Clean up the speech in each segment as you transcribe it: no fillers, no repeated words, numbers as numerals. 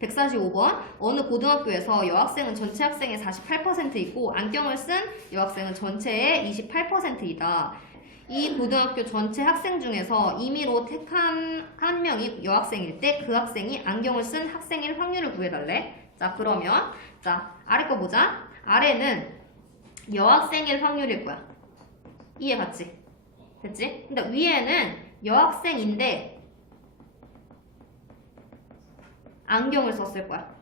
145번. 어느 고등학교에서 여학생은 전체 학생의 48% 있고 안경을 쓴 여학생은 전체의 28%이다. 이 고등학교 전체 학생 중에서 임의로 택한 한 명이 여학생일 때 그 학생이 안경을 쓴 학생일 확률을 구해달래. 자, 그러면 자, 아래 거 보자. 아래는 여학생일 확률일 거야. 이해 갔지? 됐지? 근데 위에는 여학생인데 안경을 썼을 거야.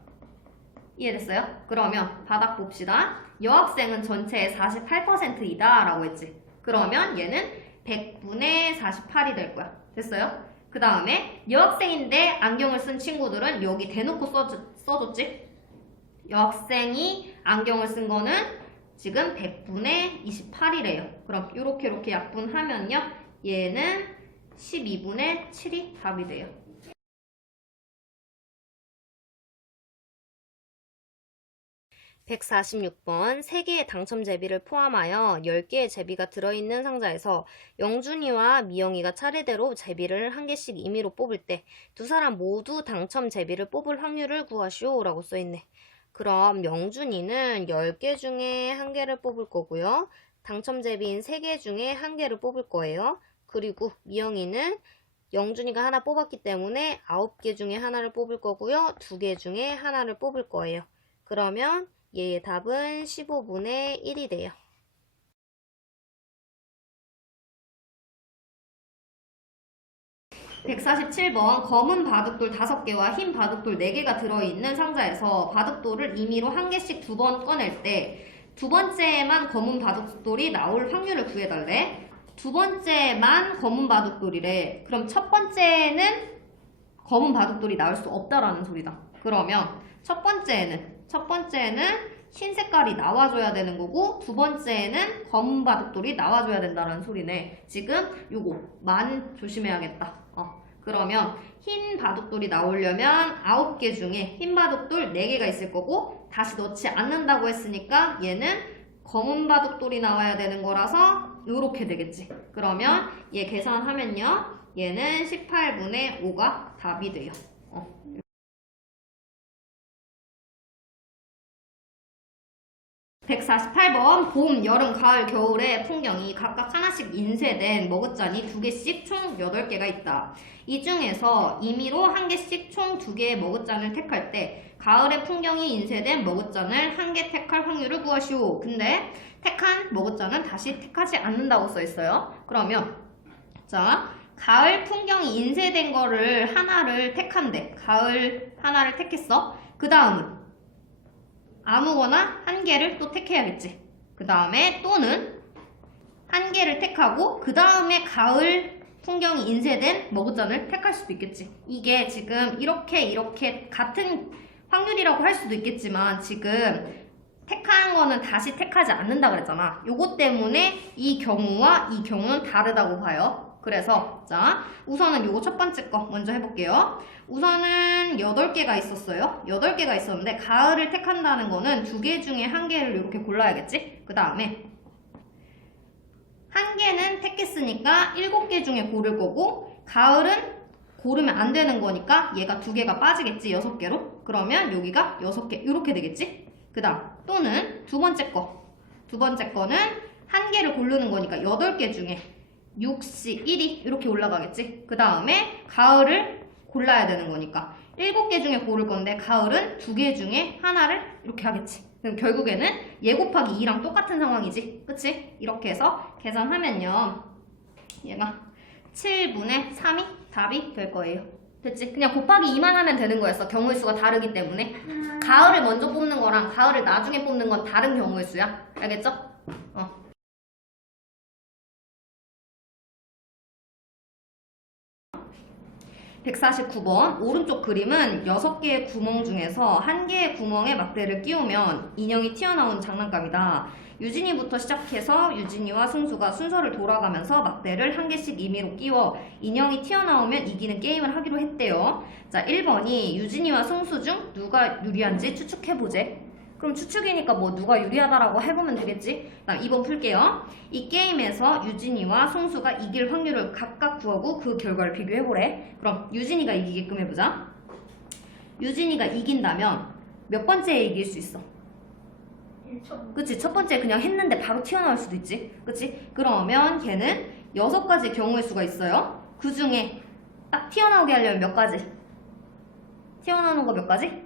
이해됐어요? 그러면 바닥 봅시다. 여학생은 전체의 48%이다 라고 했지. 그러면 얘는 100분의 48이 될 거야. 됐어요? 그 다음에 여학생인데 안경을 쓴 친구들은 여기 대놓고 써줬지? 여학생이 안경을 쓴 거는 지금 100분의 28이래요. 그럼 이렇게 약분하면요. 얘는 12분의 7이 답이 돼요. (146번) 3개의 당첨 제비를 포함하여 10개의 제비가 들어있는 상자에서 영준이와 미영이가 차례대로 제비를 한 개씩 임의로 뽑을 때 두 사람 모두 당첨 제비를 뽑을 확률을 구하시오 라고 써있네. 그럼 영준이는 10개 중에 1개를 뽑을 거고요. 당첨 제비인 3개 중에 1개를 뽑을 거예요. 그리고 미영이는 영준이가 하나 뽑았기 때문에 9개 중에 하나를 뽑을 거고요. 2개 중에 하나를 뽑을 거예요. 그러면 얘의 답은 15분의 1이 돼요. (147번) 검은 바둑돌 5개와 흰 바둑돌 4개가 들어있는 상자에서 바둑돌을 임의로 1개씩 2번 꺼낼 때 두 번째에만 검은 바둑돌이 나올 확률을 구해달래. 두 번째만 검은 바둑돌이래. 그럼 첫 번째는 검은 바둑돌이 나올 수 없다라는 소리다. 그러면 첫 번째는 흰 색깔이 나와줘야 되는 거고 두 번째는 검은 바둑돌이 나와줘야 된다는 소리네. 지금 요거 만 조심해야겠다. 그러면 흰 바둑돌이 나오려면 9개 중에 흰 바둑돌 4개가 있을 거고 다시 넣지 않는다고 했으니까 얘는 검은 바둑돌이 나와야 되는 거라서 요렇게 되겠지. 그러면 얘 계산하면요. 얘는 18분의 5가 답이 돼요. 148번 봄, 여름, 가을, 겨울의 풍경이 각각 하나씩 인쇄된 머그잔이 2개씩 총 8개가 있다. 이 중에서 임의로 1개씩 총 2개의 머그잔을 택할 때 가을의 풍경이 인쇄된 머그잔을 1개 택할 확률을 구하시오. 근데 택한 머그잔은 다시 택하지 않는다고 써있어요. 그러면 자, 가을 풍경이 인쇄된 거를 하나를 택한대. 가을 하나를 택했어. 그 다음은 아무거나 1개를 또 택해야겠지. 그 다음에 또는 1개를 택하고 그 다음에 가을 풍경이 인쇄된 머그잔을 택할 수도 있겠지. 이게 지금 이렇게 같은 확률이라고 할 수도 있겠지만 지금 택한 거는 다시 택하지 않는다 그랬잖아. 요거 때문에 이 경우와 이 경우는 다르다고 봐요. 그래서 자, 우선은 요거 첫 번째 거 먼저 해볼게요. 우선은 8개가 있었어요. 8개가 있었는데 가을을 택한다는 거는 2개 중에 1개를 이렇게 골라야겠지? 그 다음에 1개는 택했으니까 7개 중에 고를 거고 가을은 고르면 안 되는 거니까 얘가 2개가 빠지겠지? 6개로? 그러면 여기가 6개 이렇게 되겠지? 그 다음 또는 두 번째 거는 1개를 고르는 거니까 8개 중에 6시 1이 이렇게 올라가겠지? 그 다음에 가을을 골라야 되는 거니까 7개 중에 고를 건데 가을은 2개 중에 하나를 이렇게 하겠지. 그럼 결국에는 얘 곱하기 2랑 똑같은 상황이지. 그치? 이렇게 해서 계산하면요. 얘가 7분의 3이 답이 될 거예요. 됐지? 그냥 곱하기 2만 하면 되는 거였어. 경우의 수가 다르기 때문에. 가을을 먼저 뽑는 거랑 가을을 나중에 뽑는 건 다른 경우의 수야. 알겠죠? 149번 오른쪽 그림은 6개의 구멍 중에서 1개의 구멍에 막대를 끼우면 인형이 튀어나온 장난감이다. 유진이부터 시작해서 유진이와 승수가 순서를 돌아가면서 막대를 1개씩 임의로 끼워 인형이 튀어나오면 이기는 게임을 하기로 했대요. 자, 1번이 유진이와 승수 중 누가 유리한지 추측해보재. 그럼 추측이니까 뭐 누가 유리하다라고 해보면 되겠지? 다음 2번 풀게요. 이 게임에서 유진이와 송수가 이길 확률을 각각 구하고 그 결과를 비교해보래. 그럼 유진이가 이기게끔 해보자. 유진이가 이긴다면 몇 번째에 이길 수 있어? 1초. 그치? 첫 번째 그냥 했는데 바로 튀어나올 수도 있지. 그치? 그러면 걔는 6가지 경우의 수가 있어요. 그 중에 딱 튀어나오게 하려면 몇 가지? 튀어나오는 거 몇 가지?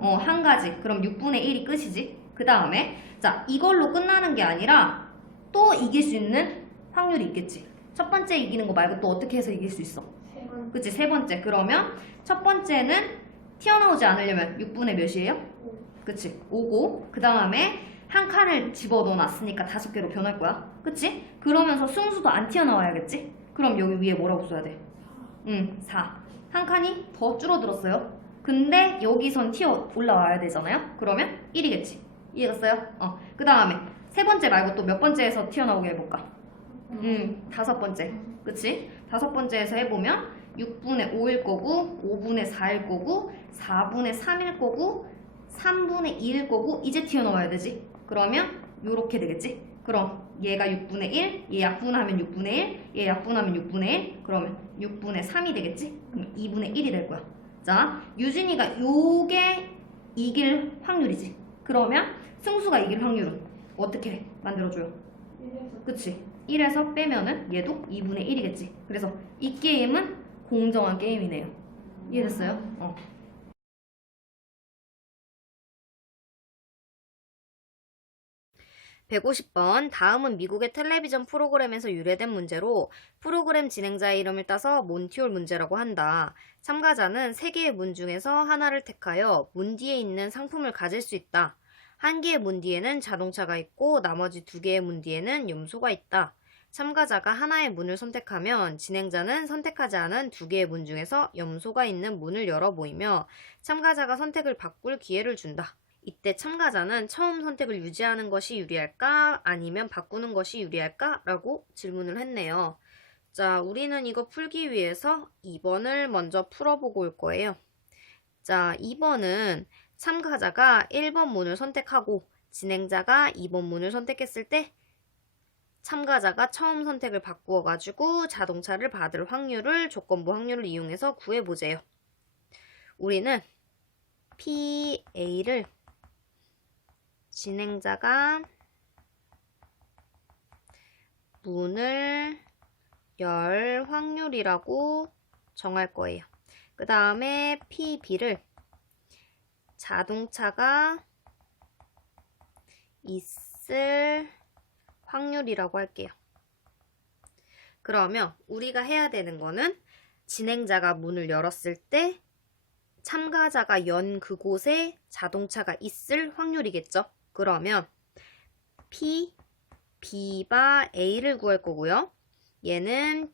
한 가지. 그럼 6분의 1이 끝이지. 그 다음에 자, 이걸로 끝나는 게 아니라 또 이길 수 있는 확률이 있겠지. 첫 번째 이기는 거 말고 또 어떻게 해서 이길 수 있어? 3번. 그치? 세 번째. 그러면 첫 번째는 튀어나오지 않으려면 6분의 몇이에요? 5. 그치? 5고 그 다음에 한 칸을 집어넣어 놨으니까 5개로 변할 거야. 그치? 그러면서 승수도 안 튀어나와야겠지? 그럼 여기 위에 뭐라고 써야 돼? 4. 한 칸이 더 줄어들었어요. 근데 여기선 튀어 올라와야 되잖아요? 그러면 1이겠지. 이해갔어요? 그 다음에 세 번째 말고 또 몇 번째에서 튀어나오게 해볼까? 5번째. 그치? 5번째에서 해보면 6분의 5일 거고 5분의 4일 거고 4분의 3일 거고 3분의 2일 거고 이제 튀어나와야 되지. 그러면 요렇게 되겠지. 그럼 얘가 6분의 1, 얘 약분하면 6분의 1, 얘 약분하면 6분의 1, 그러면 6분의 3이 되겠지? 그럼 2분의 1이 될 거야. 자, 유진이가 요게 이길 확률이지. 그러면 승수가 이길 확률은 어떻게 만들어줘요? 1에서 그치? 1에서 빼면은 얘도 2분의 1이겠지. 그래서 이 게임은 공정한 게임이네요. 이해됐어요? 150번. 다음은 미국의 텔레비전 프로그램에서 유래된 문제로 프로그램 진행자의 이름을 따서 몬티올 문제라고 한다. 참가자는 3개의 문 중에서 하나를 택하여 문 뒤에 있는 상품을 가질 수 있다. 한 개의 문 뒤에는 자동차가 있고 나머지 2개의 문 뒤에는 염소가 있다. 참가자가 하나의 문을 선택하면 진행자는 선택하지 않은 2개의 문 중에서 염소가 있는 문을 열어 보이며 참가자가 선택을 바꿀 기회를 준다. 이때 참가자는 처음 선택을 유지하는 것이 유리할까? 아니면 바꾸는 것이 유리할까? 라고 질문을 했네요. 자, 우리는 이거 풀기 위해서 2번을 먼저 풀어보고 올 거예요. 자, 2번은 참가자가 1번 문을 선택하고 진행자가 2번 문을 선택했을 때 참가자가 처음 선택을 바꾸어가지고 자동차를 받을 확률을 조건부 확률을 이용해서 구해보세요. 우리는 PA를 진행자가 문을 열 확률이라고 정할 거예요. 그 다음에 PB를 자동차가 있을 확률이라고 할게요. 그러면 우리가 해야 되는 거는 진행자가 문을 열었을 때 참가자가 연 그곳에 자동차가 있을 확률이겠죠. 그러면 P, B바 A를 구할 거고요. 얘는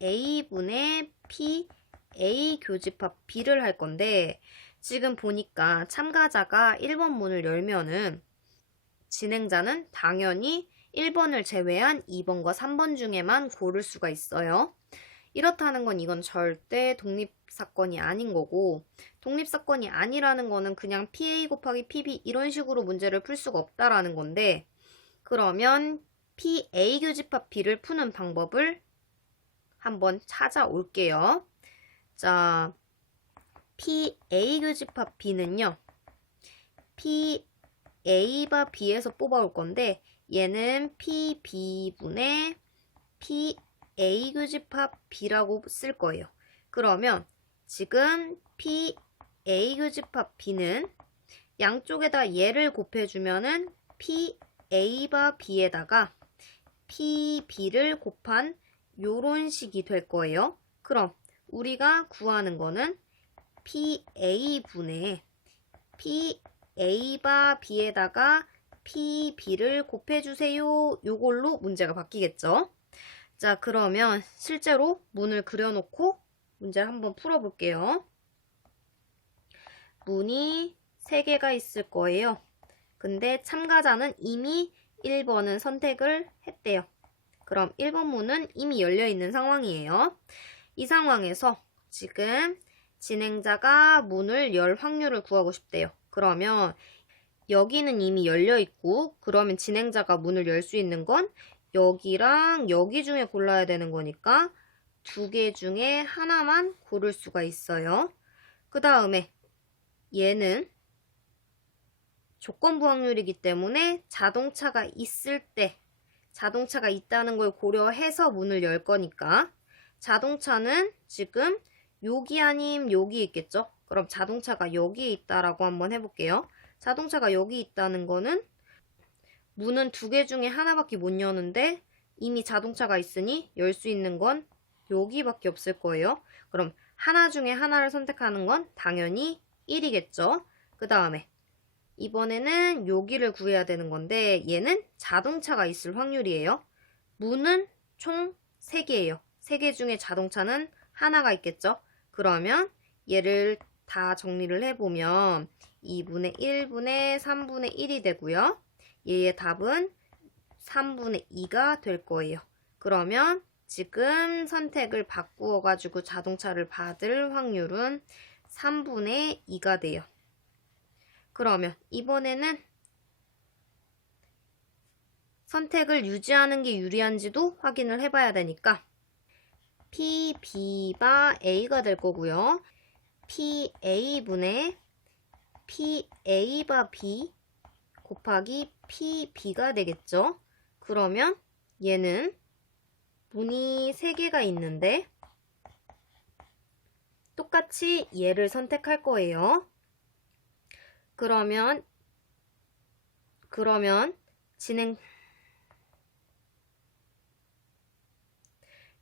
PA분의 PA 교집합 B를 할 건데 지금 보니까 참가자가 1번 문을 열면은 진행자는 당연히 1번을 제외한 2번과 3번 중에만 고를 수가 있어요. 이렇다는 건 이건 절대 독립사건이 아닌 거고 독립사건이 아니라는 거는 그냥 PA 곱하기 PB 이런 식으로 문제를 풀 수가 없다라는 건데 그러면 PA 교집합 B를 푸는 방법을 한번 찾아올게요. 자, PA 교집합 B는요. PA바 B에서 뽑아올 건데 얘는 PB분의 PA 교집합 B라고 쓸 거예요. 그러면 지금 PA 교집합 B는 양쪽에다 얘를 곱해주면은 PA바 B에다가 PB를 곱한 요런 식이 될 거예요. 그럼 우리가 구하는 거는 PA분의 PA바 B에다가 PB를 곱해주세요. 요걸로 문제가 바뀌겠죠. 자, 그러면 실제로 문을 그려놓고 문제를 한번 풀어볼게요. 문이 3개가 있을 거예요. 근데 참가자는 이미 1번은 선택을 했대요. 그럼 1번 문은 이미 열려있는 상황이에요. 이 상황에서 지금 진행자가 문을 열 확률을 구하고 싶대요. 그러면 여기는 이미 열려있고 그러면 진행자가 문을 열 수 있는 건 여기랑 여기 중에 골라야 되는 거니까 2개 중에 하나만 고를 수가 있어요. 그 다음에 얘는 조건부 확률이기 때문에 자동차가 있을 때 자동차가 있다는 걸 고려해서 문을 열 거니까 자동차는 지금 여기 아님 여기 있겠죠? 그럼 자동차가 여기 있다라고 한번 해볼게요. 자동차가 여기 있다는 거는 문은 두 개 중에 하나밖에 못 여는데 이미 자동차가 있으니 열 수 있는 건 여기밖에 없을 거예요. 그럼 하나 중에 하나를 선택하는 건 당연히 1이겠죠. 그 다음에 이번에는 여기를 구해야 되는 건데 얘는 자동차가 있을 확률이에요. 문은 총 3개예요. 3개 중에 자동차는 하나가 있겠죠. 그러면 얘를 다 정리를 해보면 2분의 1분의 3분의 1이 되고요. 얘의 답은 3분의 2가 될 거예요. 그러면 지금 선택을 바꾸어 가지고 자동차를 받을 확률은 3분의 2가 돼요. 그러면 이번에는 선택을 유지하는 게 유리한지도 확인을 해봐야 되니까 P, B가 A가 될 거고요. P, A분의 P, A바 B 곱하기 P, B가 되겠죠. 그러면 얘는 문이 3개가 있는데 똑같이 얘를 선택할 거예요. 그러면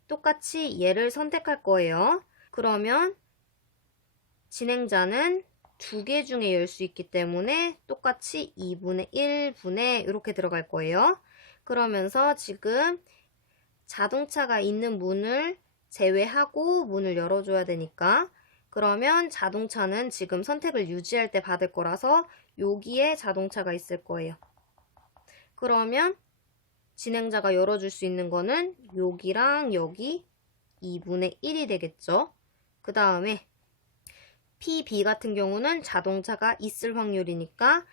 똑같이 얘를 선택할 거예요. 그러면 진행자는 2개 중에 열 수 있기 때문에 똑같이 2분의 1분의 이렇게 들어갈 거예요. 그러면서 지금 자동차가 있는 문을 제외하고 문을 열어줘야 되니까 그러면 자동차는 지금 선택을 유지할 때 받을 거라서 여기에 자동차가 있을 거예요. 그러면 진행자가 열어줄 수 있는 거는 여기랑 여기 2분의 1이 되겠죠. 그 다음에 PB 같은 경우는 자동차가 있을 확률이니까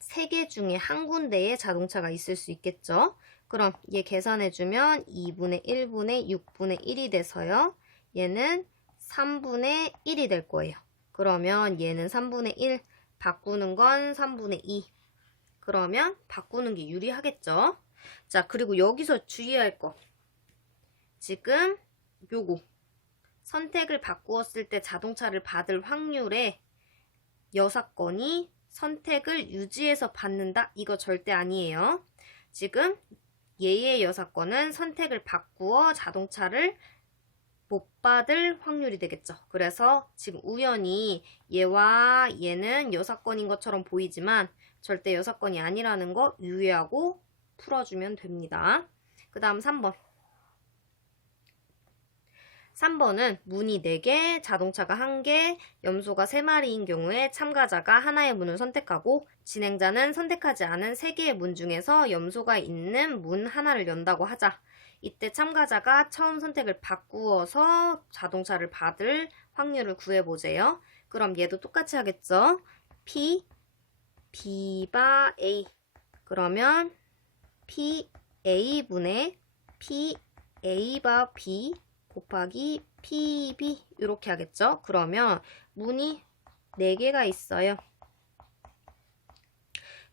3개 중에 한 군데에 자동차가 있을 수 있겠죠. 그럼 얘 계산해주면 2분의 1분의 6분의 1이 돼서요. 얘는 3분의 1이 될 거예요. 그러면 얘는 3분의 1, 바꾸는 건 3분의 2. 그러면 바꾸는 게 유리하겠죠. 자, 그리고 여기서 주의할 거. 지금 요거. 선택을 바꾸었을 때 자동차를 받을 확률에 여사건이 선택을 유지해서 받는다? 이거 절대 아니에요. 지금 얘의 여사건은 선택을 바꾸어 자동차를 못 받을 확률이 되겠죠. 그래서 지금 우연히 얘와 얘는 여사건인 것처럼 보이지만 절대 여사건이 아니라는 거 유의하고 풀어주면 됩니다. 그 다음 3번. 3번은 문이 4개, 자동차가 1개, 염소가 3마리인 경우에 참가자가 하나의 문을 선택하고 진행자는 선택하지 않은 3개의 문 중에서 염소가 있는 문 하나를 연다고 하자. 이때 참가자가 처음 선택을 바꾸어서 자동차를 받을 확률을 구해보세요. 그럼 얘도 똑같이 하겠죠? P, B바 A. 그러면 P, A분의 P, A바 B 곱하기 PB 이렇게 하겠죠? 그러면 문이 4개가 있어요.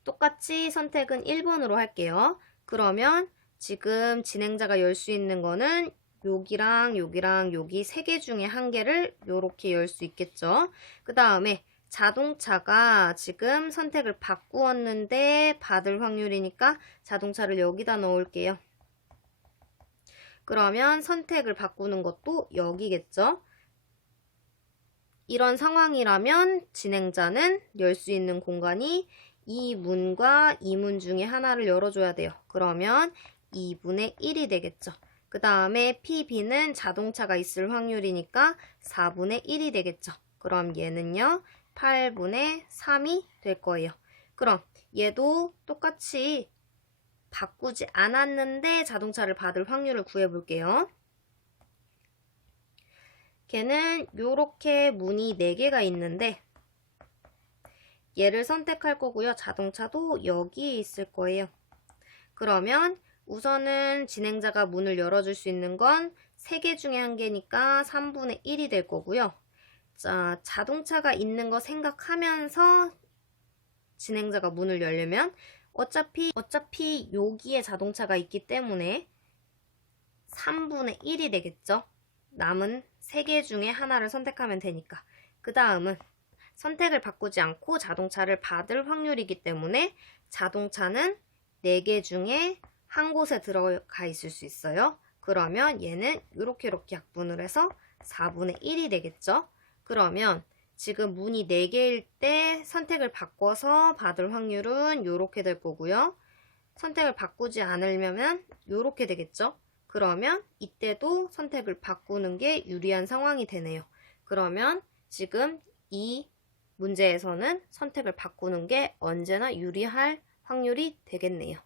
똑같이 선택은 1번으로 할게요. 그러면 지금 진행자가 열 수 있는 거는 여기랑 여기랑 여기 3개 중에 1개를 이렇게 열 수 있겠죠. 그 다음에 자동차가 지금 선택을 바꾸었는데 받을 확률이니까 자동차를 여기다 넣을게요. 그러면 선택을 바꾸는 것도 여기겠죠. 이런 상황이라면 진행자는 열 수 있는 공간이 이 문과 이 문 중에 하나를 열어줘야 돼요. 그러면 2분의 1이 되겠죠. 그 다음에 PB는 자동차가 있을 확률이니까 4분의 1이 되겠죠. 그럼 얘는요 8분의 3이 될 거예요. 그럼 얘도 똑같이 바꾸지 않았는데 자동차를 받을 확률을 구해볼게요. 걔는 요렇게 문이 4개가 있는데 얘를 선택할 거고요. 자동차도 여기에 있을 거예요. 그러면 우선은 진행자가 문을 열어줄 수 있는 건 3개 중에 1개니까 3분의 1이 될 거고요. 자, 자동차가 있는 거 생각하면서 진행자가 문을 열려면 어차피 여기에 자동차가 있기 때문에 3분의 1이 되겠죠? 남은 3개 중에 하나를 선택하면 되니까. 그 다음은 선택을 바꾸지 않고 자동차를 받을 확률이기 때문에 자동차는 4개 중에 한 곳에 들어가 있을 수 있어요. 그러면 얘는 이렇게 약분을 해서 4분의 1이 되겠죠? 그러면 지금 문이 4개일 때 선택을 바꿔서 받을 확률은 이렇게 될 거고요. 선택을 바꾸지 않으려면 이렇게 되겠죠? 그러면 이때도 선택을 바꾸는 게 유리한 상황이 되네요. 그러면 지금 이 문제에서는 선택을 바꾸는 게 언제나 유리할 확률이 되겠네요.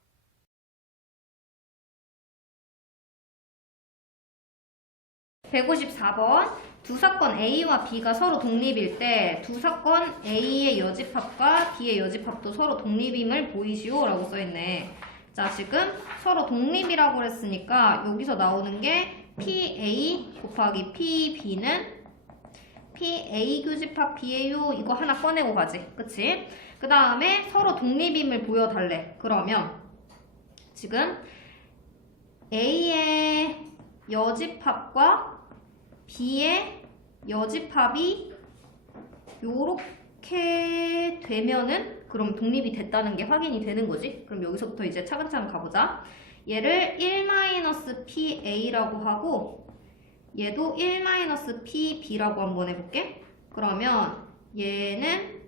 154번 두 사건 A와 B가 서로 독립일 때 두 사건 A의 여집합과 B의 여집합도 서로 독립임을 보이시오 라고 써있네. 자, 지금 서로 독립이라고 그랬으니까 여기서 나오는 게 PA 곱하기 PB는 PA 교집합 B예요. 이거 하나 꺼내고 가지. 그치? 그 다음에 서로 독립임을 보여달래. 그러면 지금 A의 여집합과 B의 여집합이 요렇게 되면은 그럼 독립이 됐다는 게 확인이 되는 거지. 그럼 여기서부터 이제 차근차근 가보자. 얘를 1-PA라고 하고 얘도 1-PB라고 한번 해볼게. 그러면 얘는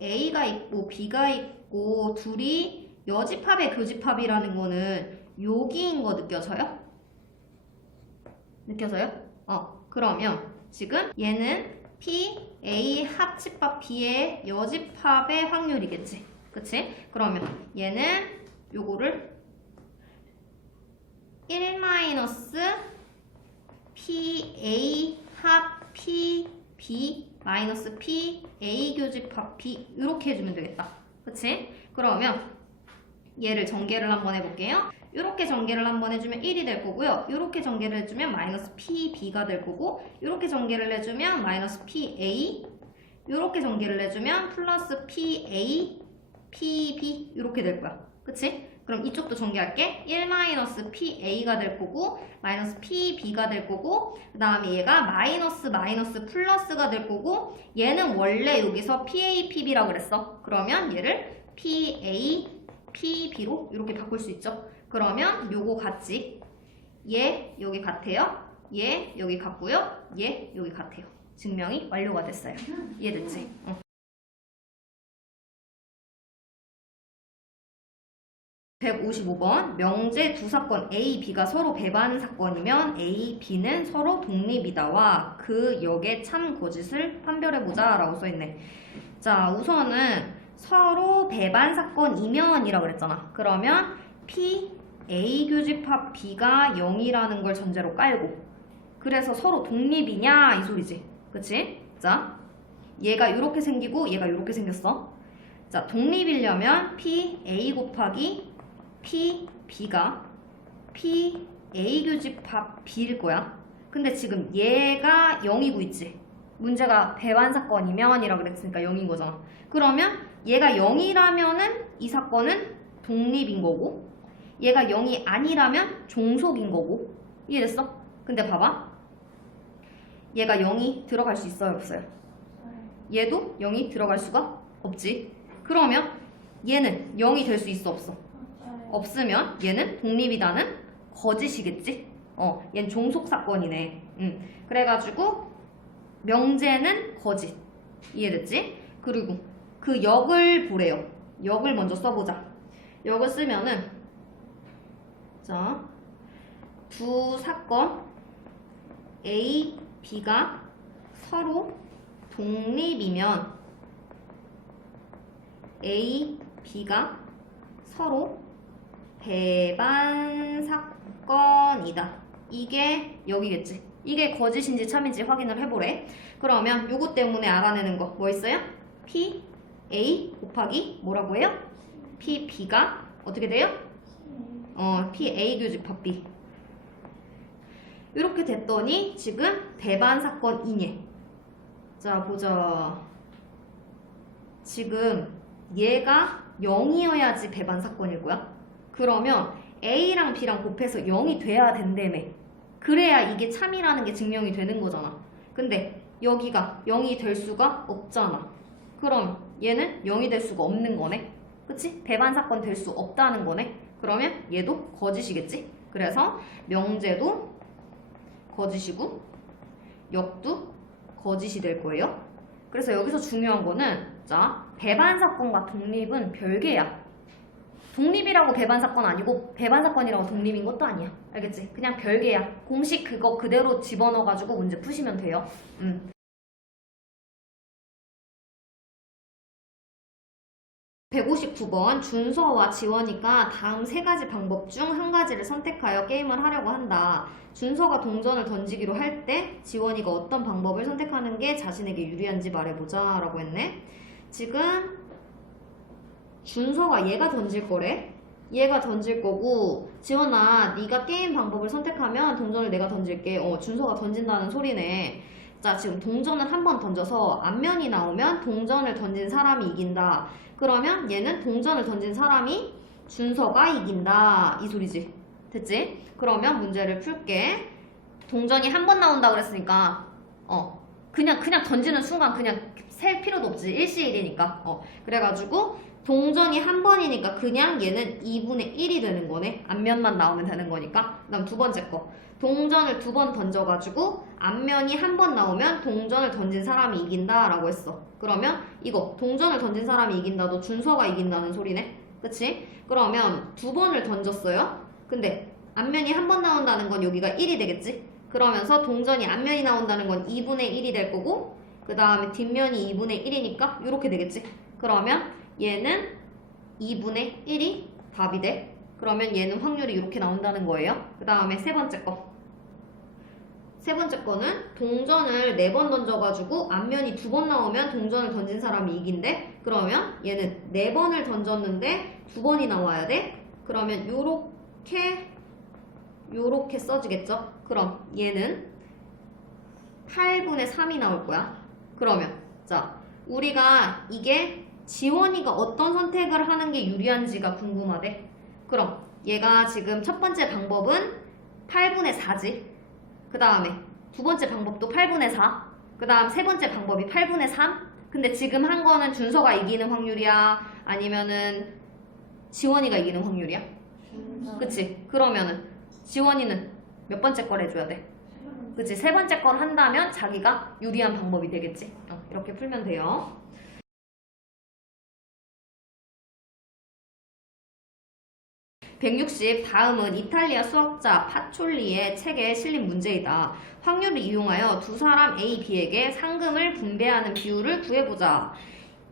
A가 있고 B가 있고 둘이 여집합의 교집합이라는 거는 여기인 거 느껴져요? 느껴져요? 그러면 지금 얘는 PA 합집합 B의 여집합의 확률이겠지. 그치? 그러면 얘는 요거를 1-PA 합 PB 마이너스 PA 교집합 B 이렇게 해주면 되겠다. 그치? 그러면 얘를 전개를 한번 해볼게요. 이렇게 전개를 한번 해주면 1이 될 거고요. 이렇게 전개를 해주면 마이너스 PB가 될 거고 이렇게 전개를 해주면 마이너스 PA 이렇게 전개를 해주면 플러스 PA, PB 이렇게 될 거야. 그치? 그럼 이쪽도 전개할게. 1-PA가 될 거고 마이너스 PB가 될 거고 그 다음에 얘가 마이너스 플러스가 될 거고 얘는 원래 여기서 PA, PB라고 그랬어. 그러면 얘를 PA, PB로 이렇게 바꿀 수 있죠. 그러면 요거 같지? 얘 여기 같아요. 얘 여기 같고요. 얘 여기 같아요. 증명이 완료가 됐어요. 이해됐지? 155번 명제 두 사건 A, B가 서로 배반 사건이면 A, B는 서로 독립이다와 그 역의 참 거짓을 판별해보자 라고 써있네. 자, 우선은 서로 배반 사건이면 이라고 그랬잖아. 그러면 P, A 교집합 B가 0이라는 걸 전제로 깔고 그래서 서로 독립이냐 이 소리지. 그치? 자, 얘가 이렇게 생기고 얘가 이렇게 생겼어. 자, 독립이려면 P, A 곱하기 P, B가 P, A 교집합 B일 거야. 근데 지금 얘가 0이고 있지. 문제가 배반 사건이면 이라고 그랬으니까 0인 거잖아. 그러면 얘가 0이라면은 이 사건은 독립인 거고 얘가 0이 아니라면 종속인 거고. 이해됐어? 근데 봐봐. 얘가 0이 들어갈 수 있어요? 없어요? 얘도 0이 들어갈 수가 없지. 그러면 얘는 0이 될 수 있어? 없어? 없으면 얘는 독립이다는 거짓이겠지? 얘는 종속 사건이네. 그래가지고 명제는 거짓. 이해됐지? 그리고 그 역을 보래요. 역을 먼저 써보자. 역을 쓰면은 자, 두 사건 A, B가 서로 독립이면 A, B가 서로 배반 사건이다. 이게 여기겠지. 이게 거짓인지 참인지 확인을 해보래. 그러면 요거 때문에 알아내는 거 뭐 있어요? P, A 곱하기 뭐라고 해요? P, B가 어떻게 돼요? P, A 교집합 B. 이렇게 됐더니 지금 배반 사건이니 자, 보자. 지금 얘가 0이어야지 배반 사건일 거야. 그러면 A랑 B랑 곱해서 0이 돼야 된다며. 그래야 이게 참이라는 게 증명이 되는 거잖아. 근데 여기가 0이 될 수가 없잖아. 그럼 얘는 0이 될 수가 없는 거네. 그치? 배반 사건 될 수 없다는 거네. 그러면 얘도 거짓이겠지? 그래서 명제도 거짓이고 역도 거짓이 될 거예요. 그래서 여기서 중요한 거는 자, 배반 사건과 독립은 별개야. 독립이라고 배반 사건 아니고 배반 사건이라고 독립인 것도 아니야. 알겠지? 그냥 별개야. 공식 그거 그대로 집어넣어가지고 문제 푸시면 돼요. 159번 준서와 지원이가 다음 세 가지 방법 중 한 가지를 선택하여 게임을 하려고 한다. 준서가 동전을 던지기로 할 때 지원이가 어떤 방법을 선택하는 게 자신에게 유리한지 말해보자 라고 했네. 지금 준서가 얘가 던질 거래. 얘가 던질 거고 지원아 네가 게임 방법을 선택하면 동전을 내가 던질게. 준서가 던진다는 소리네. 자, 지금 동전을 한 번 던져서 앞면이 나오면 동전을 던진 사람이 이긴다. 그러면 얘는 동전을 던진 사람이 준서가 이긴다. 이 소리지. 됐지? 그러면 문제를 풀게. 동전이 한 번 나온다 그랬으니까 그냥 던지는 순간 그냥 셀 필요도 없지. 일시일이니까. 그래가지고 동전이 한 번이니까 그냥 얘는 2분의 1이 되는 거네. 앞면만 나오면 되는 거니까. 그 다음 두 번째 거. 동전을 두 번 던져가지고 앞면이 한 번 나오면 동전을 던진 사람이 이긴다 라고 했어. 그러면 이거 동전을 던진 사람이 이긴다도 준서가 이긴다는 소리네. 그치? 그러면 두 번을 던졌어요. 근데 앞면이 한 번 나온다는 건 여기가 1이 되겠지? 그러면서 동전이 앞면이 나온다는 건 2분의 1이 될 거고 그 다음에 뒷면이 2분의 1이니까 이렇게 되겠지? 그러면 얘는 2분의 1이 답이 돼. 그러면 얘는 확률이 이렇게 나온다는 거예요. 그 다음에 세 번째 거. 세 번째 거는 동전을 4번 던져가지고 앞면이 2번 나오면 동전을 던진 사람이 이긴대. 그러면 얘는 4번을 던졌는데 2번이 나와야 돼. 그러면 요렇게 써지겠죠? 그럼 얘는 8분의 3이 나올 거야. 그러면 자, 우리가 이게 지원이가 어떤 선택을 하는 게 유리한지가 궁금하대. 그럼 얘가 지금 첫 번째 방법은 8분의 4지. 그 다음에 두 번째 방법도 8분의 4. 그 다음 세 번째 방법이 8분의 3. 근데 지금 한 거는 준서가 이기는 확률이야? 아니면은 지원이가 이기는 확률이야? 그치? 그러면은 지원이는 몇 번째 걸 해줘야 돼? 그치? 세 번째 걸 한다면 자기가 유리한 방법이 되겠지? 이렇게 풀면 돼요. (160) 다음은 이탈리아 수학자 파촐리의 책에 실린 문제이다. 확률을 이용하여 두 사람 A, B에게 상금을 분배하는 비율을 구해보자.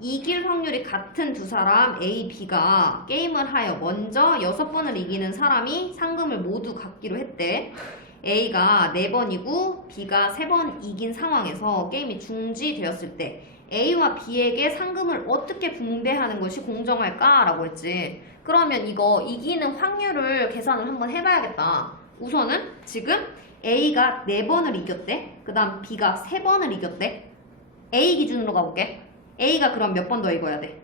이길 확률이 같은 두 사람 A, B가 게임을 하여 먼저 6번을 이기는 사람이 상금을 모두 갖기로 했대. A가 4번이고 B가 3번 이긴 상황에서 게임이 중지되었을 때 A와 B에게 상금을 어떻게 분배하는 것이 공정할까? 라고 했지. 그러면 이거 이기는 확률을 계산을 한번 해봐야겠다. 우선은 지금 A가 4번을 이겼대. 그 다음 B가 3번을 이겼대. A 기준으로 가볼게. A가 그럼 몇 번 더 이겨야 돼?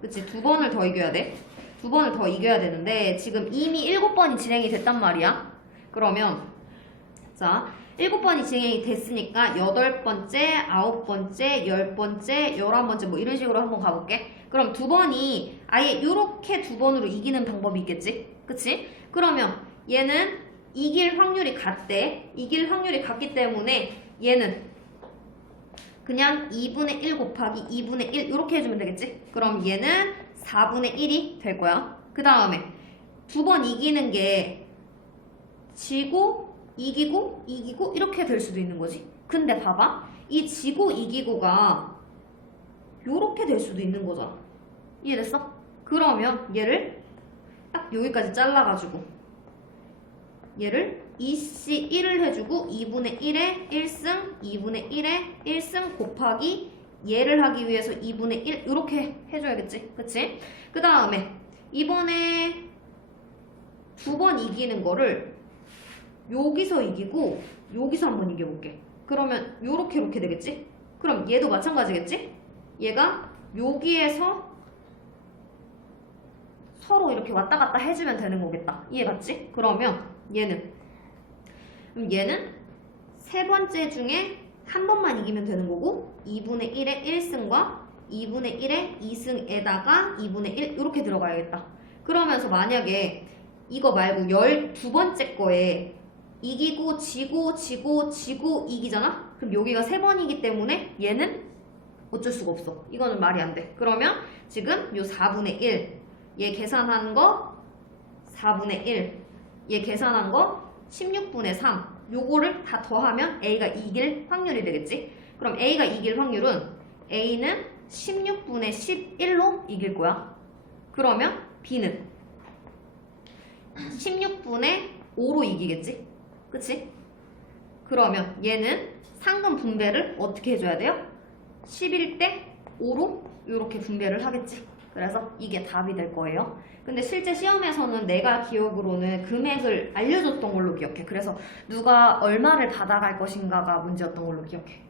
그치? 2번을 더 이겨야 돼. 2번을 더 이겨야 되는데 지금 이미 7번이 진행이 됐단 말이야. 그러면 자, 7번이 진행이 됐으니까 8번째, 9번째, 10번째, 11번째 뭐 이런 식으로 한번 가볼게. 그럼 2번이 아예 이렇게 2번으로 이기는 방법이 있겠지? 그치? 그러면 얘는 이길 확률이 같대. 이길 확률이 같기 때문에 얘는 그냥 2분의 1 곱하기 2분의 1 이렇게 해주면 되겠지? 그럼 얘는 4분의 1이 될 거야. 그 다음에 2번 이기는 게 지고 이기고 이렇게 될 수도 있는 거지. 근데 봐봐. 이 지고 이기고가 요렇게 될 수도 있는 거잖아. 이해됐어? 그러면 얘를 딱 여기까지 잘라가지고 얘를 2C1을 해주고 2분의 1에 1승 2분의 1에 1승 곱하기 얘를 하기 위해서 2분의 1 이렇게 해줘야겠지. 그치? 그 다음에 이번에 2번 이기는 거를 여기서 이기고 여기서 한번 이겨볼게. 그러면 요렇게 되겠지? 그럼 얘도 마찬가지겠지? 얘가 여기에서 서로 이렇게 왔다 갔다 해주면 되는 거겠다. 이해갔지? 그럼 얘는 세 번째 중에 한 번만 이기면 되는 거고 2분의 1의 1승과 2분의 1의 2승에다가 2분의 1 이렇게 들어가야겠다. 그러면서 만약에 이거 말고 12번째 거에 이기고 지고 이기잖아? 그럼 여기가 3번이기 때문에 얘는 어쩔 수가 없어. 이거는 말이 안 돼. 그러면 지금 요 4분의 1, 얘 계산한 거 4분의 1, 얘 계산한 거 16분의 3. 요거를 다 더하면 A가 이길 확률이 되겠지? 그럼 A가 이길 확률은 A는 16분의 11로 이길 거야. 그러면 B는 16분의 5로 이기겠지? 그치? 그러면 얘는 상금 분배를 어떻게 해줘야 돼요? 11대 5로 이렇게 분배를 하겠지. 그래서 이게 답이 될 거예요. 근데 실제 시험에서는 내가 기억으로는 금액을 알려줬던 걸로 기억해. 그래서 누가 얼마를 받아갈 것인가가 문제였던 걸로 기억해.